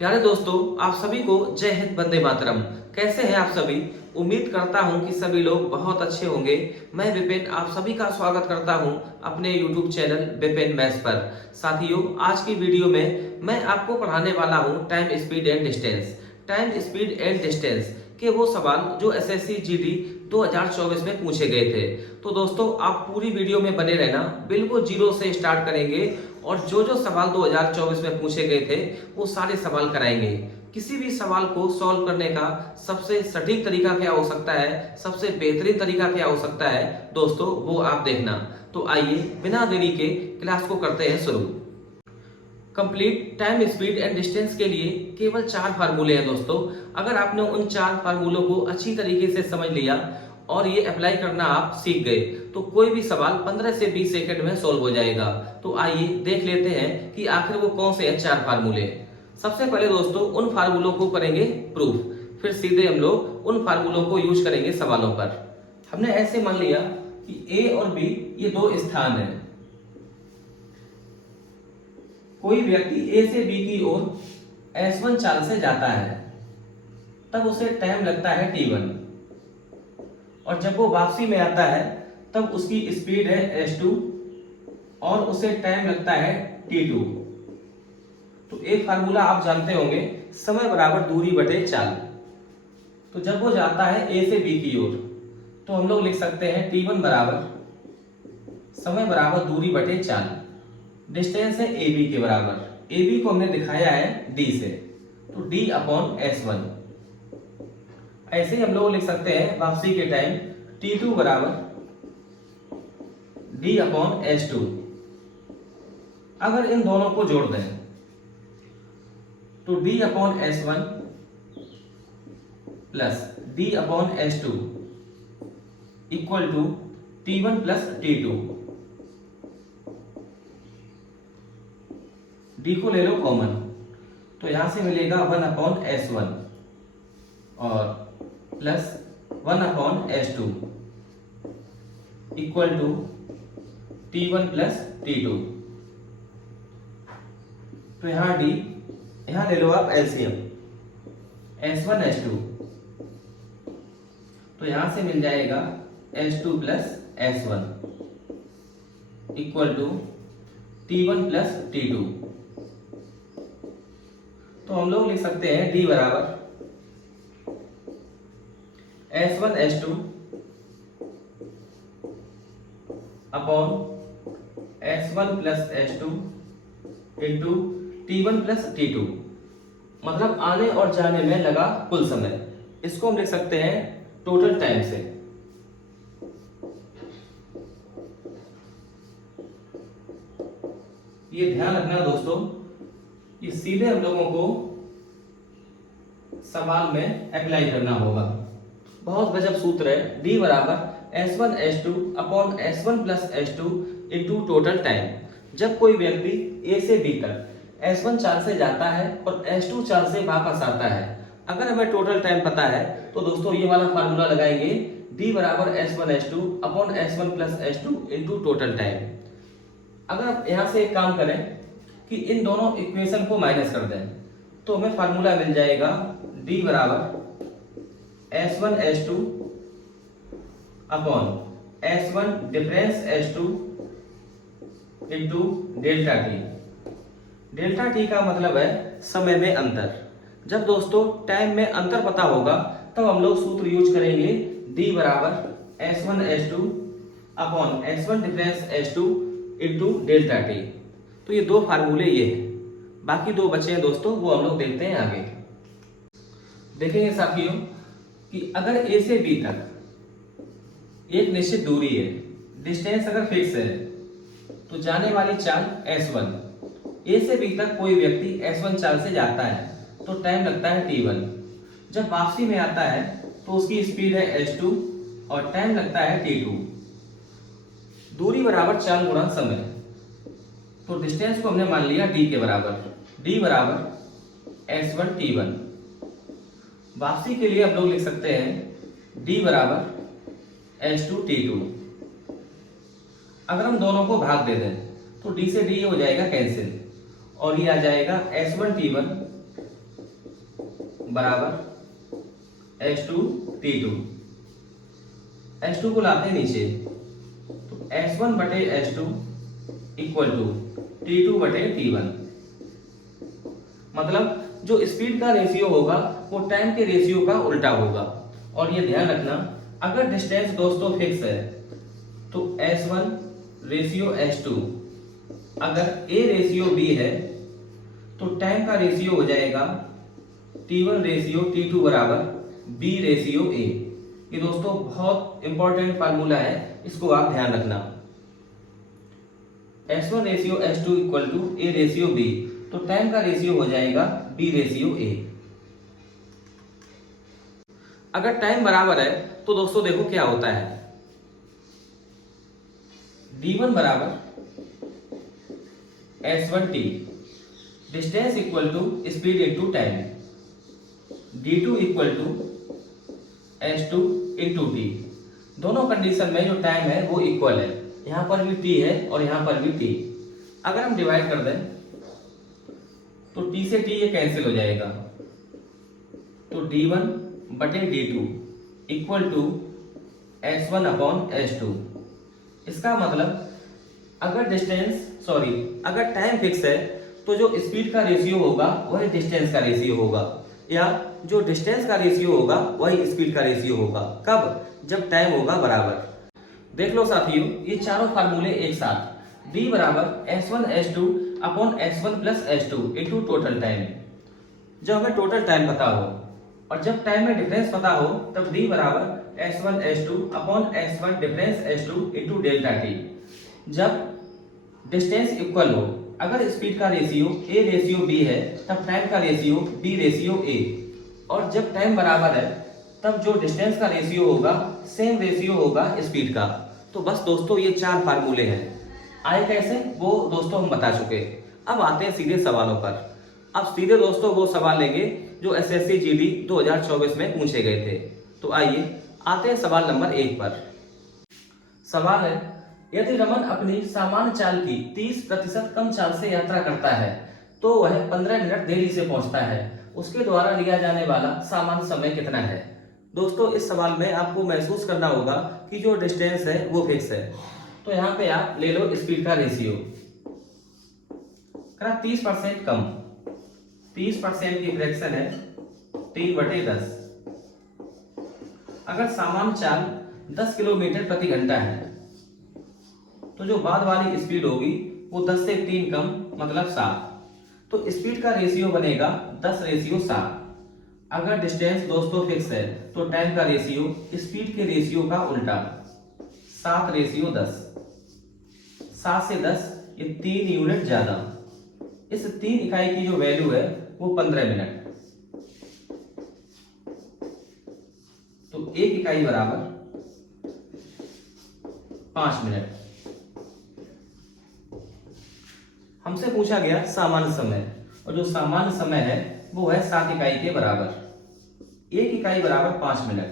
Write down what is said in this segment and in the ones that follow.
प्यारे दोस्तों, आप सभी को जय हिंद, वंदे मातरम। कैसे हैं आप सभी? उम्मीद करता हूं कि सभी लोग बहुत अच्छे होंगे। मैं विपिन आप सभी का स्वागत करता हूं अपने YouTube चैनल विपिन मैथ्स पर। साथियों, आज की वीडियो में मैं आपको पढ़ाने वाला हूं time speed and distance. Time speed and distance के वो सवाल जो एसएससी जीडी 2024 में पूछे गए थे। तो दोस्तों, आप पूरी वीडियो में बने रहना, बिल्कुल जीरो से स्टार्ट करेंगे और जो जो सवाल 2024 में पूछे गए थे वो सारे सवाल कराएंगे। किसी भी सवाल को सॉल्व करने का सबसे सटीक तरीका क्या हो सकता है, सबसे बेहतरीन तरीका क्या हो सकता है दोस्तों, वो आप देखना। तो आइए बिना देरी के क्लास को करते हैं शुरू। Complete time speed and distance के लिए केवल 4 फार्मूले हैं दोस्तों। अगर आपने उन 4 फार्मूलों को अच्छी तरीके से समझ लिया और ये अप्लाई करना आप सीख गए तो कोई भी सवाल 15 से 20 सेकंड में सॉल्व हो जाएगा। तो आइए देख लेते हैं कि आखिर वो कौन से हैं 4 फार्मूले। सबसे पहले दोस्तों उन फार्मूलों को करेंगे प्रूफ, फिर सीधे हम लोग उन फार्मूलों को यूज करेंगे सवालों पर। हमने ऐसे मान लिया कि ए और बी ये दो स्थान हैं। कोई व्यक्ति ए से बी की ओर S1 चाल से जाता है, तब उसे टाइम लगता है T1, और जब वो वापसी में आता है तब उसकी स्पीड है S2 और उसे टाइम लगता है T2। तो एक फार्मूला आप जानते होंगे, समय बराबर दूरी बटे चाल। तो जब वो जाता है ए से बी की ओर तो हम लोग लिख सकते हैं T1 बराबर समय बराबर दूरी बटे चाल। डिस्टेंस है ए बी के बराबर। ए बी को हमने दिखाया है डी से, तो डी अपॉन S1। ऐसे ही हम लोग लिख सकते हैं वापसी के टाइम T2 बराबर डी अपॉन S2। अगर इन दोनों को जोड़ दें तो D upon S1 plus D upon S2 equal to T1 plus T2। D को ले लो कॉमन, तो यहां से मिलेगा 1 अपॉन S1 और plus 1 upon S2 equal to T1 plus T2। तो यहां डी, यहां ले लो आप एलसीएम S1 S2, तो यहां से मिल जाएगा S2 plus S1 equal to T1 plus T2। तो हम लोग लिख सकते हैं डी बराबर S1 S2 upon S1 plus S2 into T1 plus T2, मतलब आने और जाने में लगा कुल समय। इसको हम लिख सकते हैं टोटल टाइम से। ये ध्यान रखना दोस्तों, ये सीधे हम लोगों को सवाल में अप्लाई करना होगा। बहुत गजब सूत्र है। डी बराबर S1 S2 upon S1 plus S2 into total time. जब कोई व्यक्ति ए से बी तक S1 चाल से जाता है और S2 चाल से वापस आता है, अगर हमें टोटल टाइम पता है तो दोस्तों ये वाला फार्मूला लगाएंगे, डी बराबर S1 S2 upon S1 plus S2 into total time. अगर आप यहां से एक काम करें कि इन दोनों इक्वेशन को माइनस कर दें तो हमें फार्मूला मिल जाएगा डी बराबर S1 S2 upon S1 difference S2 into delta T. Delta T का मतलब है समय में अंतर। जब दोस्तों टाइम में अंतर पता होगा तब हम लोग सूत्र यूज करेंगे डी बराबर S1 S2 upon S1 difference S2 into delta T. तो ये दो फार्मूले ये हैं, बाकी दो बचे हैं दोस्तों, वो हम लोग देखते हैं आगे। देखेंगे साथियों कि अगर ए से बी तक एक निश्चित दूरी है, डिस्टेंस अगर फिक्स है, तो जाने वाली चाल S1। ए से बी तक कोई व्यक्ति S1 चाल से जाता है तो टाइम लगता है T1। जब वापसी में आता है तो उसकी स्पीड है S2 और टाइम लगता है T2। दूरी बराबर चाल गुणा समय, तो डिस्टेंस को हमने मान लिया डी के बराबर। डी बराबर S1 T1। वापसी के लिए हम लोग लिख सकते हैं डी बराबर S2 T2। अगर हम दोनों को भाग दे दें तो डी से डी हो जाएगा कैंसिल और ये आ जाएगा S1 T1 बराबर H2 T2। H2 को लाते हैं नीचे, तो S1 बटे H2 इक्वल टू T2 बटे T1। मतलब जो स्पीड का रेशियो होगा वो टाइम के रेशियो का उल्टा होगा। और ये ध्यान रखना, अगर डिस्टेंस दोस्तों फिक्स है तो S1 रेशियो H2, अगर A रेशियो B है तो टाइम का रेशियो हो जाएगा T1 रेशियो T2 बराबर B रेशियो A। ये दोस्तों बहुत इंपॉर्टेंट फार्मूला है, इसको आप ध्यान रखना। S1 ratio H2 equal to A ratio B, तो टाइम का रेशियो हो जाएगा B रेशियो A। अगर टाइम बराबर है तो दोस्तों देखो क्या होता है, D1 बराबर S1T, distance equal to speed into time, D2 equal to S2 into T। दोनों कंडीशन में जो टाइम है वो इक्वल है, यहां पर भी T है और यहां पर भी T। अगर हम डिवाइड कर दें तो T से T ये कैंसिल हो जाएगा, तो D1 बटे D2 equal to S1 upon S2। इसका मतलब अगर टाइम फिक्स है तो जो स्पीड का रेशियो होगा वही डिस्टेंस का रेशियो होगा, या जो डिस्टेंस का रेशियो होगा वही स्पीड का रेशियो होगा। कब? जब टाइम होगा बराबर। देख लो साथियों, ये चारों फार्मूले एक साथ, D बराबर S1 S2 upon S1 plus S2 into total time. जब हमें टोटल टाइम पता हो और जब टाइम में डिफरेंस पता हो तब D बराबर S1 S2 upon S1 difference S2 into delta T। जब डिस्टेंस इक्वल हो, अगर स्पीड का रेशियो A रेशियो B है तब टाइम का रेशियो B रेशियो A, और जब टाइम बराबर है तब जो डिस्टेंस का रेशियो होगा सेम रेशियो होगा स्पीड का। तो बस दोस्तों ये चार फार्मूले हैं। आए कैसे वो दोस्तों हम बता चुके। अब आते हैं सीधे सवालों पर। अब सीधे दोस्तों वो सवाल लेंगे जो SSC GD 2024 में पूछे गए थे। तो आइए आते हैं सवाल नंबर 1 पर। सवाल है, यदि रमन अपनी सामान्य चाल की 30% कम चाल से यात्रा करता है तो वह 15 मिनट देरी से पहुंचता है, उसके द्वारा लिया जाने वाला सामान्य समय कितना है। दोस्तों इस सवाल में आपको महसूस करना होगा कि जो डिस्टेंस है वो फिक्स है। तो यहाँ पे आप ले लो स्पीड का रेशियो, 30% कम, 30% की फ्रैक्शन है T/10। अगर सामान्य चाल 10 किलोमीटर प्रति घंटा है तो जो बाद वाली स्पीड होगी वो 10 से 3 कम, मतलब 7। तो स्पीड का रेशियो बनेगा 10 रेशियो 7। अगर डिस्टेंस दोस्तों फिक्स है तो टाइम का रेशियो स्पीड के रेशियो का उल्टा, 7 रेशियो 10। 7 से 10 ये 3 यूनिट ज्यादा, इस 3 इकाई की जो वैल्यू है वो 15 मिनट। तो 1 इकाई बराबर 5 मिनट। हमसे पूछा गया सामान्य समय, और जो सामान्य समय है वो है 7 इकाई के बराबर। 1 इकाई बराबर 5 मिनट,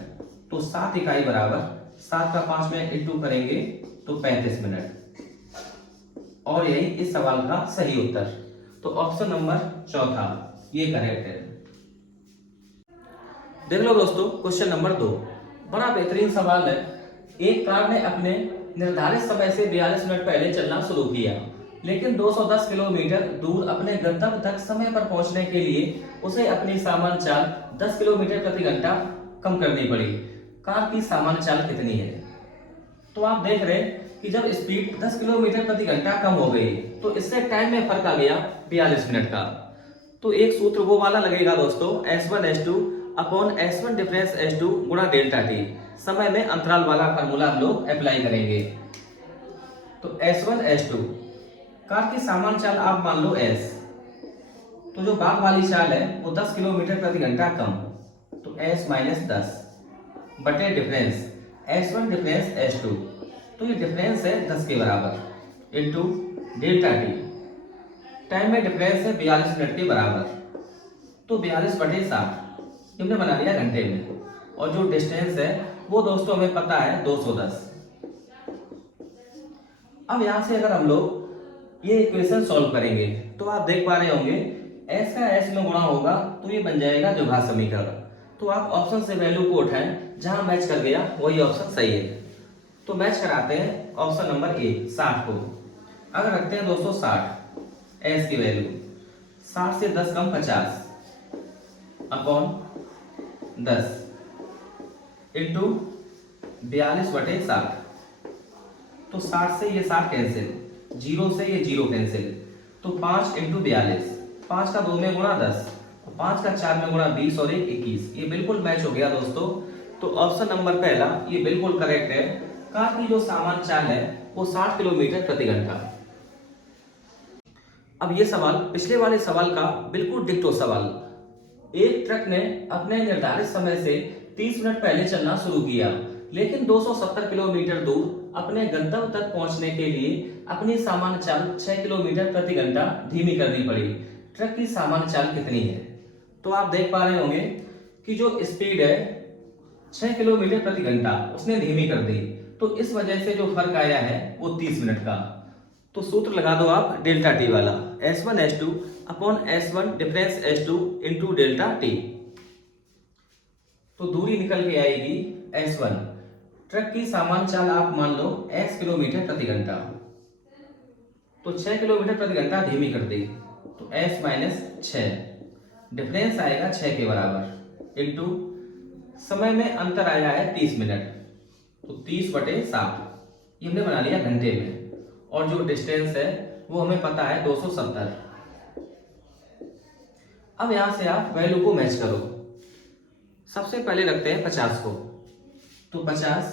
तो 7 इकाई बराबर 7 का 5 में इंटू करेंगे तो 35 मिनट। और यही इस सवाल का सही उत्तर। तो ऑप्शन नंबर चौथा ये करेक्ट है। देख लो दोस्तों क्वेश्चन नंबर 2, बड़ा बेहतरीन सवाल है। एक कार ने अपने निर्धारित समय से 42 मिनट पहले चलना शुरू किया, लेकिन 210 किलोमीटर दूर अपने गंतव्य तक समय पर पहुंचने के लिए उसे अपनी सामान्य चाल 10 किलोमीटर प्रति घंटा कम करनी पड़ी। कार की सामान्य चाल कितनी है? तो आप देख रहे हैं कि जब स्पीड 10 किलोमीटर प्रति घंटा कम हो गई तो इससे टाइम में फर्क आ गया 42 मिनट का। तो एक सूत्र वो वाला लगेगा दोस्तों, S1 S2 upon S1 difference S2 गुणा डेल्टा T। समय में अंतराल वाला फार्मूला हम लोग अप्लाई करेंगे। तो S1 S2, कार की सामान्य चाल आप मान लो S, तो जो बाद वाली चाल है वो 10 किलोमीटर प्रति घंटा कम, तो S माइनस 10 बटे डिफरेंस S1 डिफरेंस S2, तो ये डिफरेंस है 10 के बराबर इंटू डेल्टा T। टाइम में डिफरेंस है 42 मिनट के बराबर, तो 42 बटे 60 हमने बना लिया घंटे में। और जो डिस्टेंस है वो दोस्तों हमें पता है 210। अब यहां से अगर हम लोग ये इक्वेशन सॉल्व करेंगे तो आप देख पा रहे होंगे s का s में गुणा होगा तो ये बन जाएगा द्विघात समीकरण। तो आप ऑप्शन से वैल्यू को उठाएं, जहां मैच कर गया वही ऑप्शन सही है। तो मैच कराते हैं ऑप्शन नंबर ए 60 को। अगर रखते हैं दोस्तों 60 s की वैल्यू, 60 से 10 कम 50 अपॉन 10 इंटू 42/60। तो 60 से ये 60 कैंसिल, 0 से ये 0 कैंसिल, तो 5 इंटू 42, 5 का 2 में गुणा 10, 5 का 4 में गुणा 20 और 1 21। ये बिल्कुल मैच हो गया दोस्तों। तो ऑप्शन नंबर पहला ये बिल्कुल करेक्ट है। कार की जो सामान चाल है वो 60 किलोमीटर प्रति घंटा। अब ये सवाल पिछले वाले सवाल का बिल्कुल डिक्टो सवाल। एक ट्रक ने अपने निर्धारित समय से 30 मिनट पहले चलना शुरू किया, लेकिन 270 किलोमीटर दूर अपने गंतव्य तक पहुंचने के लिए अपनी सामान्य चाल 6 किलोमीटर प्रति घंटा धीमी करनी पड़ी। ट्रक की सामान्य चाल कितनी है? तो आप देख पा रहे होंगे कि जो स्पीड है 6 किलोमीटर प्रति घंटा उसने धीमी कर दी, तो इस वजह से जो फर्क आया है वो 30 मिनट का। तो सूत्र लगा दो आप डेल्टा टी वाला, S1 S2 upon S1 difference S2 into delta T. तो दूरी निकल के आएगी S1। ट्रक की सामान्य चाल आप मान लो S किलोमीटर प्रति घंटा, तो 6 किलोमीटर प्रति घंटा धीमी कर दी, तो S माइनस 6 डिफरेंस आएगा 6 के बराबर इंटू समय में अंतर आया है 30 मिनट, तो 30/7 ये हमने बना लिया घंटे में, और जो डिस्टेंस है वो हमें पता है 270। अब यहां से आप वैल्यू को मैच करो। सबसे पहले रखते हैं 50 को, तो 50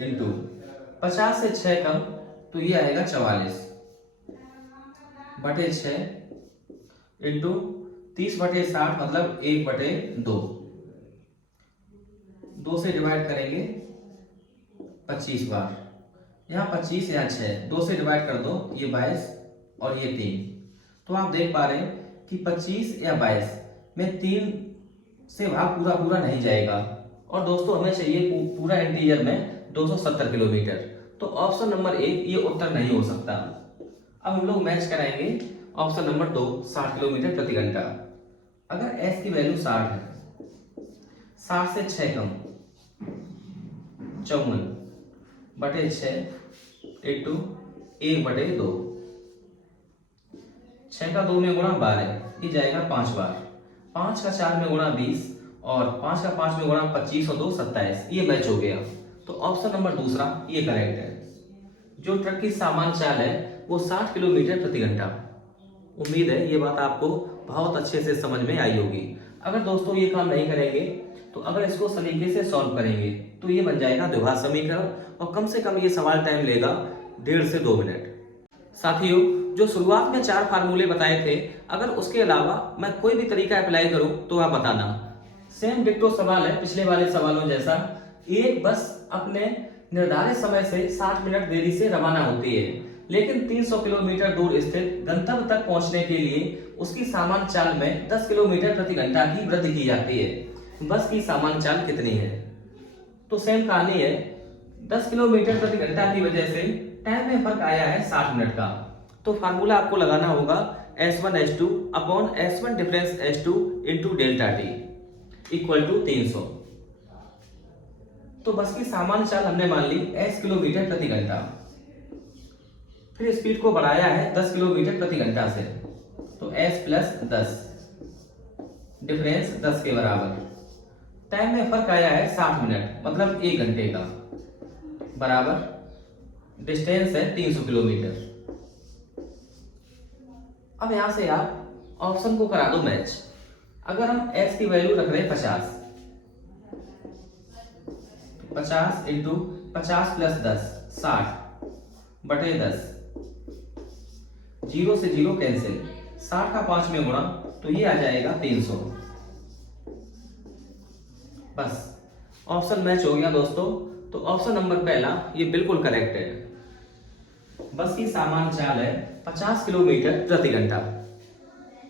इंटू 50 से 6 कम, तो ये आएगा 44/6 इंटू 30/60 मतलब 1/2। 2 से डिवाइड करेंगे 25 बार, यहाँ 25 यहाँ 6, 2 से डिवाइड कर दो, ये 22 और ये 3। तो आप देख पा रहे हैं कि 25 या 22 में 3 से भाग पूरा पूरा नहीं जाएगा, और दोस्तों हमें चाहिए पूरा इंटीजर में 270 किलोमीटर। तो ऑप्शन नंबर 1 ये उत्तर नहीं हो सकता। अब हम लोग मैच कराएंगे ऑप्शन नंबर 2 60 किलोमीटर प्रति घंटा। अगर s की वैल्यू 60 है, 60 से 6 कम 54/6 इंटू 1/2, 6 का 2 में गुणा 12, ये जाएगा 5 बार, 5 का 4 में गुणा 20 और 5 का 5 में गुणा 25 और 2 27। ये मैच हो गया। तो ऑप्शन नंबर दूसरा ये करेक्ट है। जो ट्रक की सामान्य चाल है वो 60 किलोमीटर प्रति घंटा। उम्मीद है ये बात आपको बहुत अच्छे से समझ में आई होगी। अगर दोस्तों ये काम नहीं करेंगे तो अगर इसको सलीके से सॉल्व करेंगे तो ये बन जाएगा द्विघात समीकरण, और कम से कम ये सवाल टाइम लेगा 1.5 से 2 मिनट। साथियों, जो शुरुआत में 4 फार्मूले बताए थे, अगर उसके अलावा मैं कोई भी तरीका अप्लाई करूं तो आप बताना। सेम डिक्टो सवाल है पिछले वाले सवालों जैसा। एक बस अपने निर्धारित समय से 60 मिनट देरी से रवाना होती है, लेकिन 300 किलोमीटर दूर स्थित गंतव्य तक पहुंचने के लिए उसकी सामान्य चाल में 10 किलोमीटर प्रति घंटा की वृद्धि की जाती है। बस की सामान्य चाल कितनी है? तो सेम कहानी है, 10 किलोमीटर प्रति घंटा की वजह से टाइम में फर्क आया है 60 मिनट का। तो फार्मूला आपको लगाना होगा S1 S2 upon S1 difference S2 into delta T equal to 300। तो बस की सामान्य चाल हमने मान ली S किलोमीटर प्रति घंटा, फिर स्पीड को बढ़ाया है 10 किलोमीटर प्रति घंटा से, तो S प्लस 10 डिफरेंस 10 के बराबर। टाइम में फर्क आया है 60 मिनट मतलब 1 घंटे का, बराबर डिस्टेंस है 300 किलोमीटर। अब यहां से आप ऑप्शन को करा दो मैच। अगर हम s की वैल्यू रख रहे हैं 50 इंटू 50 प्लस 10 60/10, 0 से 0 कैंसिल, 60 का 5 में गुणा, तो ये आ जाएगा 300। बस ऑप्शन मैच हो गया दोस्तों। तो ऑप्शन नंबर पहला ये बिल्कुल करेक्ट है। बस की सामान्य चाल है 50 किलोमीटर प्रति घंटा।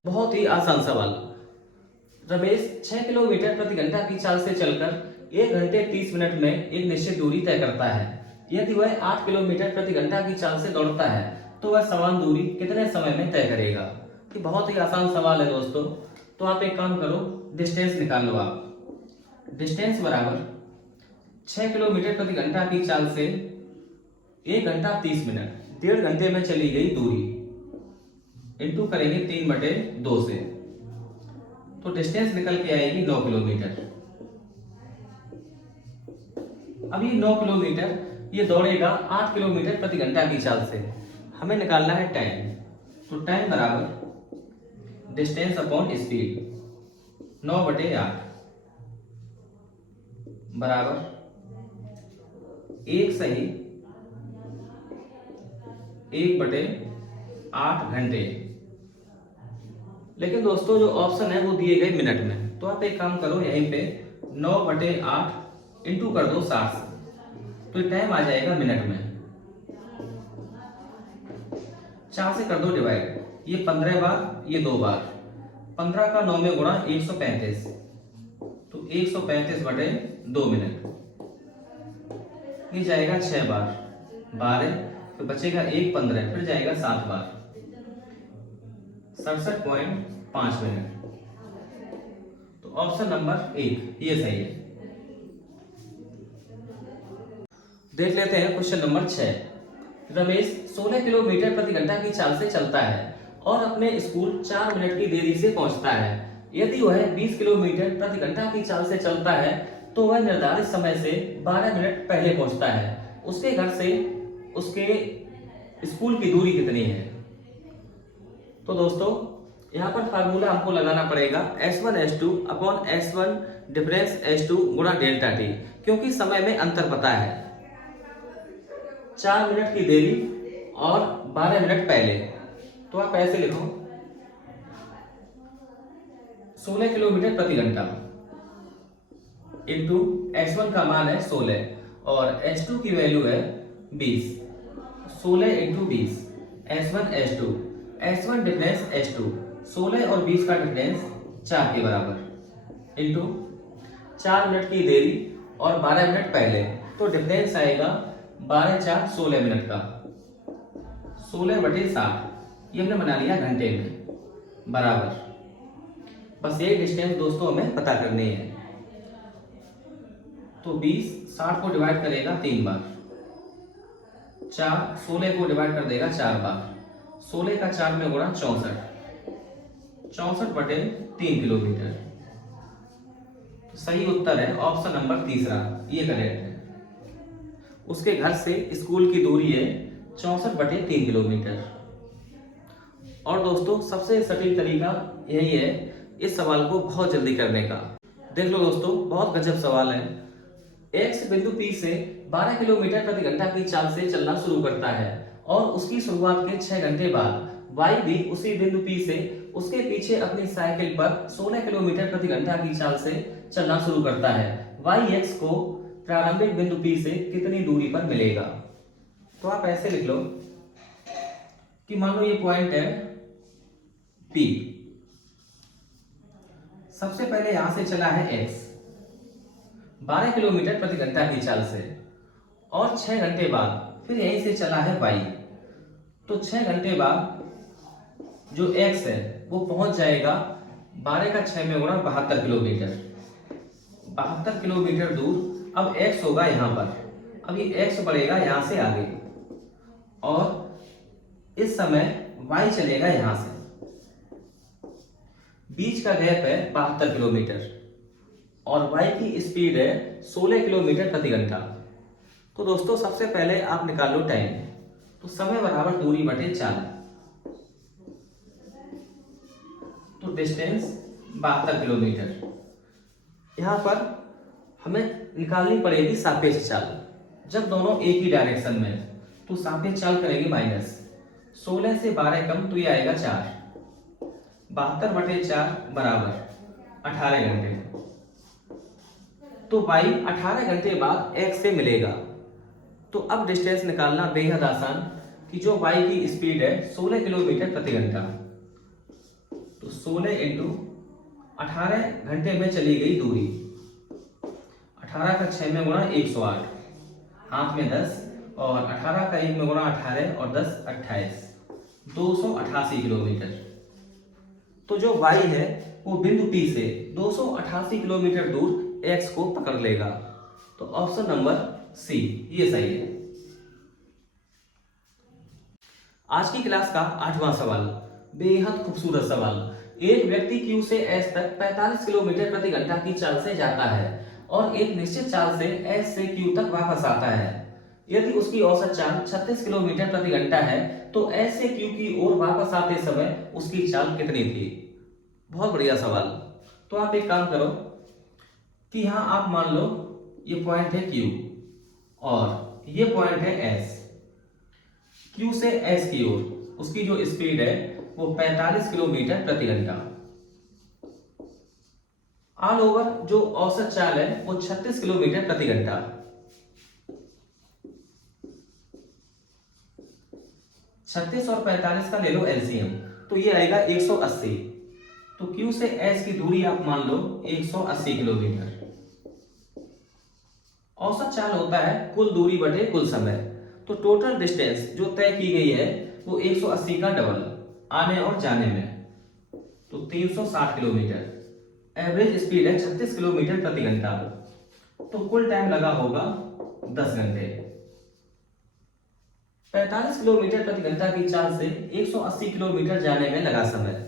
बहुत ही आसान सवाल। रमेश 6 किलोमीटर प्रति घंटा की चाल से चलकर 1 घंटे 30 मिनट में एक निश्चित दूरी तय करता है। यदि वह 8 किलोमीटर प्रति घंटा की चाल से दौड़ता है तो वह समान दूरी कितने समय में तय करेगा? कि बहुत ही आसान सवाल है दोस्तों। तो आप एक काम करो, डिस्टेंस निकाल लो। आप डिस्टेंस बराबर 6 किलोमीटर प्रति घंटा की चाल से 1 घंटा 30 मिनट 1.5 घंटे में चली गई दूरी इंटू करेंगे 3/2 से, तो डिस्टेंस निकल के आएगी 9 किलोमीटर। अब ये 9 किलोमीटर ये दौड़ेगा 8 किलोमीटर प्रति घंटा की चाल से। हमें निकालना है टाइम, तो टाइम बराबर डिस्टेंस अपॉन स्पीड 9/8 बराबर 1 सही 1/8 घंटे। लेकिन दोस्तों जो ऑप्शन है वो दिए गए मिनट में, तो आप एक काम करो, यहीं पे 9/8 इंटू कर दो 60 से, तो टाइम आ जाएगा मिनट में। 4 से कर दो डिवाइड, ये 15 बार, ये 2 बार, 15 का 9 में गुणा 135, तो 135/2 मिनट। ये जाएगा 6 बार, 12, फिर बचेगा 1, 15, फिर जाएगा 7 बार, 67.5 मिनट। तो ऑप्शन नंबर 1 ये सही है। देख लेते हैं क्वेश्चन नंबर 6। रमेश 16 किलोमीटर प्रति घंटा की चाल से चलता है और अपने स्कूल 4 मिनट की देरी से पहुंचता है। यदि वह 20 किलोमीटर प्रति घंटा की चाल से चलता है तो वह निर्धारित समय से 12 मिनट पहले पहुंचता है। उसके घर से उसके स्कूल की दूरी कितनी है? तो दोस्तों यहाँ पर फार्मूला हमको लगाना पड़ेगा S1 S2 upon S1 difference S2 गुणा डेल्टा टी, क्योंकि समय में अंतर पता है। 4 मिनट की देरी और 12 मिनट पहले, तो आप ऐसे लिखो 16 किलोमीटर प्रति घंटा इंटू S1 का मान है 16 और S2 की वैल्यू है 20। 16 into 20 S1 S2, S1 difference S2, 16 और 20 का डिफरेंस 4 के बराबर इंटू 4 मिनट की देरी और 12 मिनट पहले, तो डिफरेंस आएगा 12 4 16 मिनट का, 16/60, ये हमने बना लिया घंटे में, बराबर। बस ये डिस्टेंस दोस्तों हमें पता करनी है। तो 20 60 को डिवाइड करेगा 3 बार, 4 16 को डिवाइड कर देगा 4 बार, 16 का 4 में गुणा 64, 64/3 किलोमीटर। तो सही उत्तर है ऑप्शन नंबर तीसरा, ये करेक्ट है। उसके घर से स्कूल की दूरी है 64/3 किलोमीटर। और दोस्तों सबसे सटीक तरीका यही है इस सवाल को बहुत जल्दी करने का। देख लो दोस्तों, बहुत गजब सवाल है। एक्स बिंदु P से 12 किलोमीटर प्रति घंटा की चाल से चलना शुरू करता है और उसकी शुरुआत के 6 घंटे बाद Y भी उसी बिंदु P से उसके पीछे अपनी साइकिल पर 16 किलोमीटर प्रति घंटा की चाल से चलना शुरू करता है। Y X को प्रारंभिक बिंदु P से कितनी दूरी पर मिलेगा? तो आप ऐसे लिख लो कि मान लो ये पॉइंट है P, सबसे पहले यहां से चला है X 12 किलोमीटर प्रति घंटा की चाल से और 6 घंटे बाद फिर यहीं से चला है Y। तो 6 घंटे बाद जो X है वो पहुंच जाएगा 12 का 6 में गुणा 72 किलोमीटर, 72 किलोमीटर दूर। अब X होगा यहाँ पर, अब ये X बढ़ेगा यहाँ से आगे और इस समय Y चलेगा यहाँ से, बीच का गैप है 72 किलोमीटर और Y की स्पीड है 16 किलोमीटर प्रति घंटा। तो दोस्तों सबसे पहले आप निकाल लो टाइम, तो समय बराबर दूरी बटे 4, तो डिस्टेंस 72 किलोमीटर। यहाँ पर हमें निकालनी पड़ेगी सापेक्ष चाल। जब दोनों एक ही डायरेक्शन में, तो सापेक्ष चाल करेंगे माइनस, 16 से 12 कम तो ये आएगा 4, 72/4 बराबर 18 घंटे। तो Y 18 घंटे बाद X से मिलेगा। तो अब डिस्टेंस निकालना बेहद आसान कि जो Y की स्पीड है 16 किलोमीटर प्रति घंटा, तो 16 इंटू 18 घंटे में चली गई दूरी, 18 का 6 में गुणा 108, हाथ में 10 और 18 का 1 में गुणा 18 और 10 28, 288 किलोमीटर। तो जो y है वो बिंदु P से 288 किलोमीटर दूर x को पकड़ लेगा। तो ऑप्शन नंबर सी ये सही है। आज की क्लास का 8वां सवाल, बेहद खूबसूरत सवाल। एक व्यक्ति Q से S तक 45 किलोमीटर प्रति घंटा की चाल से जाता है और एक निश्चित चाल से S से Q तक वापस आता है। यदि उसकी औसत चाल 36 किलोमीटर प्रति घंटा है तो S से Q की ओर वापस आते समय उसकी चाल कितनी थी? बहुत बढ़िया सवाल। तो आप एक काम करो कि यहाँ आप मान लो ये पॉइंट है Q और ये पॉइंट है S। Q से S की ओर उसकी जो स्पीड है वो 45 किलोमीटर प्रति घंटा। ऑल ओवर जो औसत चाल है वो 36 किलोमीटर प्रति घंटा। 36 और 45 का ले लो एलसीएम, तो ये आएगा 180। तो Q से S की दूरी आप मान लो 180 किलोमीटर। औसत चाल होता है कुल दूरी बटे कुल समय। तो टोटल डिस्टेंस जो तय की गई है वो 180 का डबल आने और जाने में, तो 360 किलोमीटर। एवरेज स्पीड है 36 किलोमीटर प्रति घंटा। तो कुल टाइम लगा होगा 10 घंटे। 45 किलोमीटर प्रति घंटा की चाल से 180 किलोमीटर जाने में लगा समय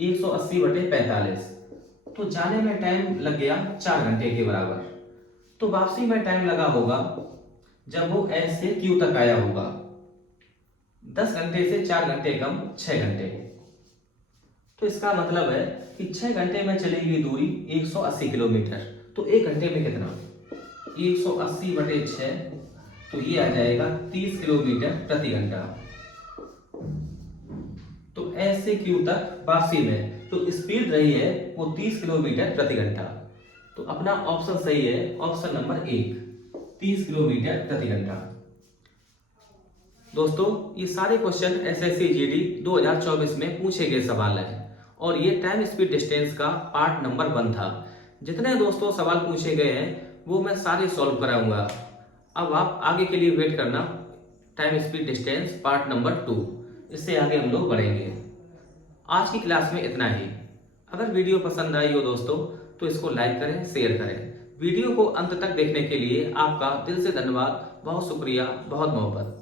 180 बटे 45, तो जाने में टाइम लग गया 4 घंटे के बराबर। तो वापसी में टाइम लगा होगा जब वो S से Q तक आया होगा 10 घंटे से 4 घंटे कम 6 घंटे। तो इसका मतलब है कि 6 घंटे में चलेगी दूरी 180 किलोमीटर। तो 1 घंटे में कितना? 180 बटे 6, तो ये आ जाएगा 30 किलोमीटर प्रति घंटा। तो S से Q तक वापसी में जो स्पीड रही है वो 30 किलोमीटर प्रति घंटा। तो अपना ऑप्शन सही है, ऑप्शन नंबर 1, 30 किलोमीटर प्रति घंटा। दोस्तों ये सारे क्वेश्चन एसएससी जीडी 2024 में पूछे गए सवाल हैं और ये टाइम स्पीड डिस्टेंस का पार्ट नंबर 1 था। जितने दोस्तों सवाल पूछे गए हैं वो मैं सारे सॉल्व कराऊंगा। अब आप आगे के लिए वेट करना, time speed distance part number 2, इससे आगे हम लोग बढ़ेंगे। आज की क्लास में इतना ही। अगर वीडियो पसंद आई हो दोस्तों तो इसको लाइक करें, शेयर करें। वीडियो को अंत तक देखने के लिए आपका दिल से धन्यवाद, बहुत शुक्रिया, बहुत मोहब्बत।